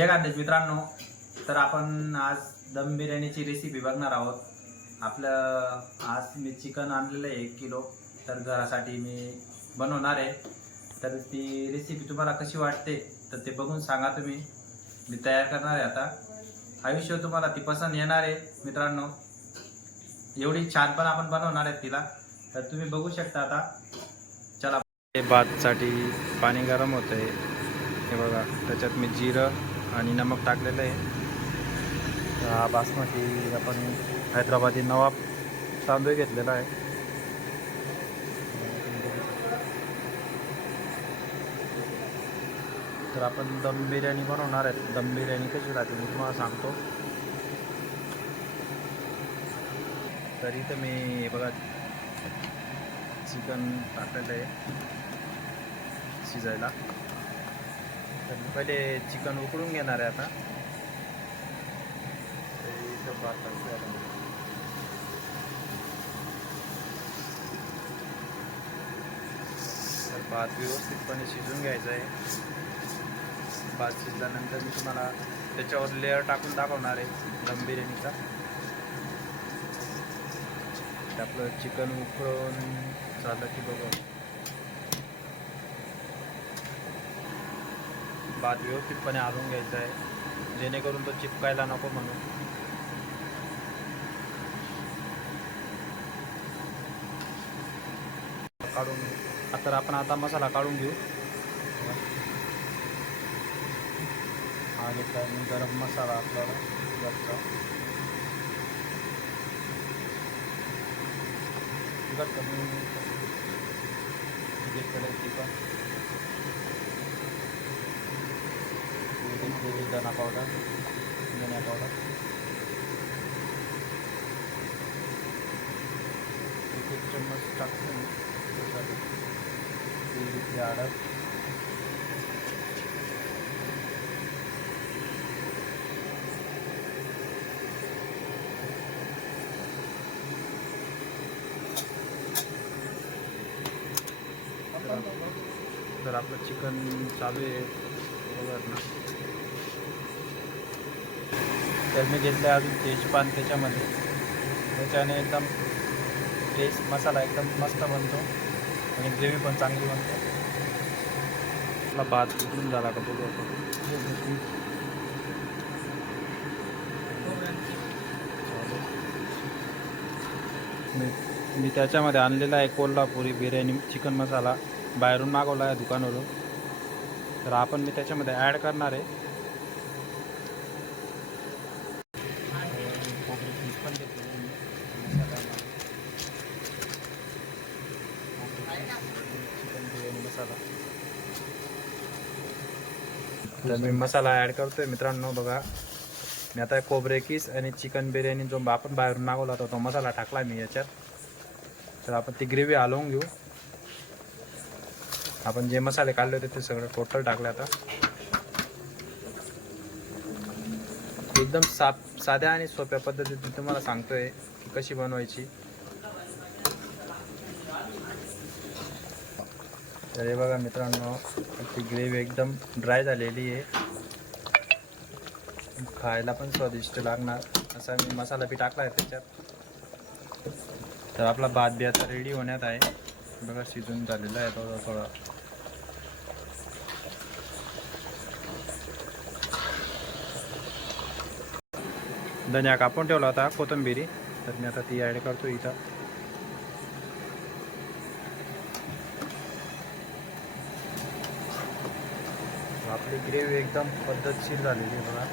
जय खानदेश मित्रांनो, तर आपण आज दम बिर्याणीची रेसिपी बघणार आहोत। आपलं आज मी चिकन आणलेलं आहे 1 किलो, तर घरासाठी मी बनवणार आहे। तर ती रेसिपी तुम्हाला कशी वाटते तर ते बघून सांगा तुम्ही। मी तयार करणार आहे आता। आयुष्य तुम्हाला ती पसंत येणार आहे मित्रांनो, एवढी छान पण आपण बनवणार आहे तिला, तर तुम्ही बघू शकता। आता चला, भातसाठी पाणी गरम होतं आहे, हे बघा। त्याच्यात मी जिरं आणि नमक टाकलेलं आहे। हा बासमती आपण हैदराबादी नवाब तांदूळ घेतलेला आहे। तर आपण दम बिर्याणी बनवणार आहे। दम बिर्याणी कशी राहते मी तुम्हाला सांगतो। तर इथं मी बघा चिकन टाकलेलं आहे शिजायला। तर मी पहिले चिकन उकळून घेणार आहे आता। भात टाकतोय आता। तर भात व्यवस्थितपणे शिजून घ्यायचा आहे। भात शिजल्यानंतर मी तुम्हाला त्याच्यावर लेअर टाकून दाखवणार आहे दम बिर्याणीचा। आपलं चिकन उकळून झालं की बघा, भात व्यवस्थितपणे हलवून घ्यायचा आहे, जेणेकरून तो चिपकायला नको म्हणून। काढून आता आपण मसाला काढून घेऊ। हा घेतला मी गरम मसाला आपल्याला घरचा, तिखट कमी घेतलेलं चिकन, धना पावडर, धनिया पावडर, एक चम्मच टाकतो मी त्यासाठी हळद, तर आपलं चिकन चालू आहे बघा ना। तर मी घेतलं अजून तेजपान त्याच्यामध्ये, त्याच्याने एकदम टेस्ट मसाला एकदम मस्त बनतो आणि ग्रेव्ही पण चांगली बनते। आपला भात उकळून झाला का बघू आपण। मी त्याच्यामध्ये आणलेला आहे कोल्हापुरी बिर्याणी चिकन मसाला, बाहेरून मागवला आहे दुकानावरून। तर आपण मी त्याच्यामध्ये ॲड करणार आहे। पण चिकन बिर्याणी मसाला, तर मी मसाला ॲड करतोय मित्रांनो बघा। मी आता खोबरे किस आणि चिकन बिर्याणी जो आपण बाहेरून मागवला होता तो मसाला टाकला मी याच्यात। तर आपण ती ग्रेव्ही हलवून घेऊ। आपण जे मसाले काढले होते ते सगळं टोटल टाकले आता। एकदम साध्या आणि सोप्या पद्धतीने तुम्हाला सांगतोय की कशी बनवायची। तर हे बघा मित्रांनो, ती ग्रेव्ही एकदम ड्राय झालेली आहे, खायला पण स्वादिष्ट लागणार असा मी मसाला बी टाकला आहे त्याच्यात। तर आपला भात बी आता रेडी होण्यात आहे बघा, शिजून झालेला आहे थोडा थोडा। धनिया कापून ठेवला होता, कोथिंबीर, तर मी आता ती ॲड करतो इथं। आपली ग्रेव्ही एकदम पद्धतशीर झालेली आहे बघा।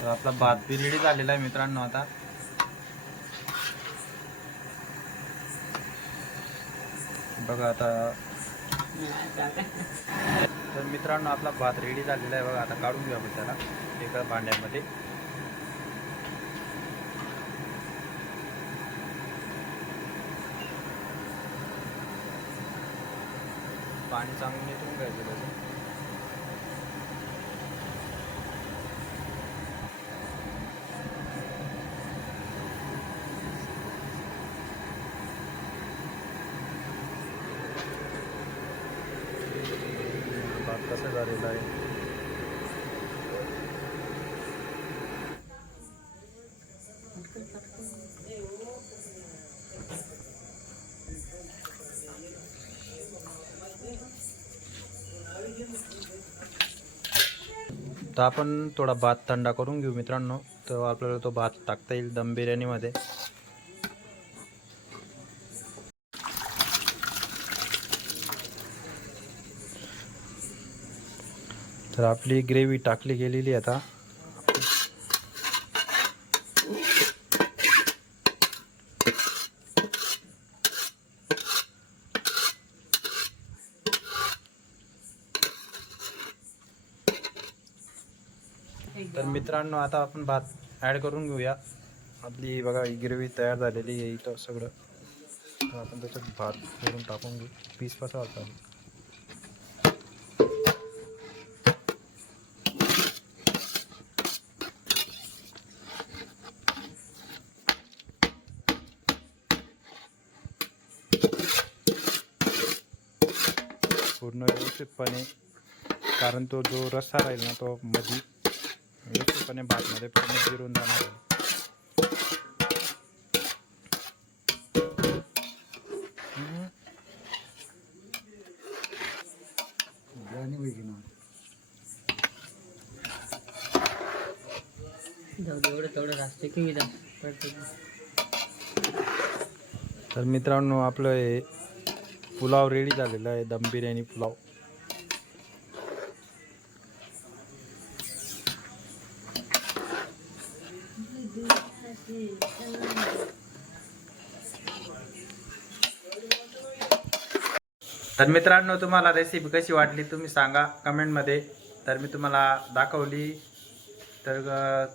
तर आपला भात बी रेडी झालेला आहे मित्रांनो आता। बघा आता, तर मित्रांनो आपला भात रेडी झालेला आहे बघा। आता काढून घेऊ आपण त्याला एका भांड्यामध्ये। पाणी चांगलं निथळून घ्यायचं त्याचं। झालेला आहे. तर आपण थोडा भात थंडा करून घेऊ मित्रांनो, तर आपल्याला तो भात टाकता येईल दम बिर्याणीमध्ये. तर आपली ग्रेव्ही टाकली गेलेली आता. तर मित्रांनो आता आपण भात ॲड करून घेऊया. आपली बघा ही ग्रेव्ही तयार झालेली आहे इथं सगळं. तर आपण त्याच्यात भात करून टाकून घेऊ. पीस कसा होता पूर्ण व्यवस्थितपणे, कारण तो जो रस्सा राहील ना तो मध्ये व्यवस्थितपणे भातमध्ये पूर्ण जिरून जाणार आहे. तर मित्रांनो आपलं हे पुलाव रेडी झालेला आहे, दम बिर्याणी पुलाव. तर मित्रांनो तुम्हाला रेसिपी कशी वाटली तुम्ही सांगा कमेंटमध्ये. तर मी तुम्हाला दाखवली, तर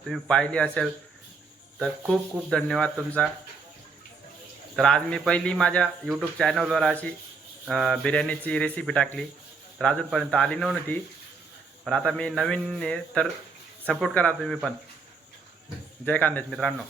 तुम्ही पाहिली असेल तर खूप खूप धन्यवाद तुमचा. तर आज मी पहिली माझ्या यूट्यूब चॅनलवर अशी बिर्याणीची रेसिपी टाकली, तर अजूनपर्यंत आली नव्हती. पण आता मी नवीन आहे तर सपोर्ट करा तुम्ही पण. जय खानदेश मित्रांनो.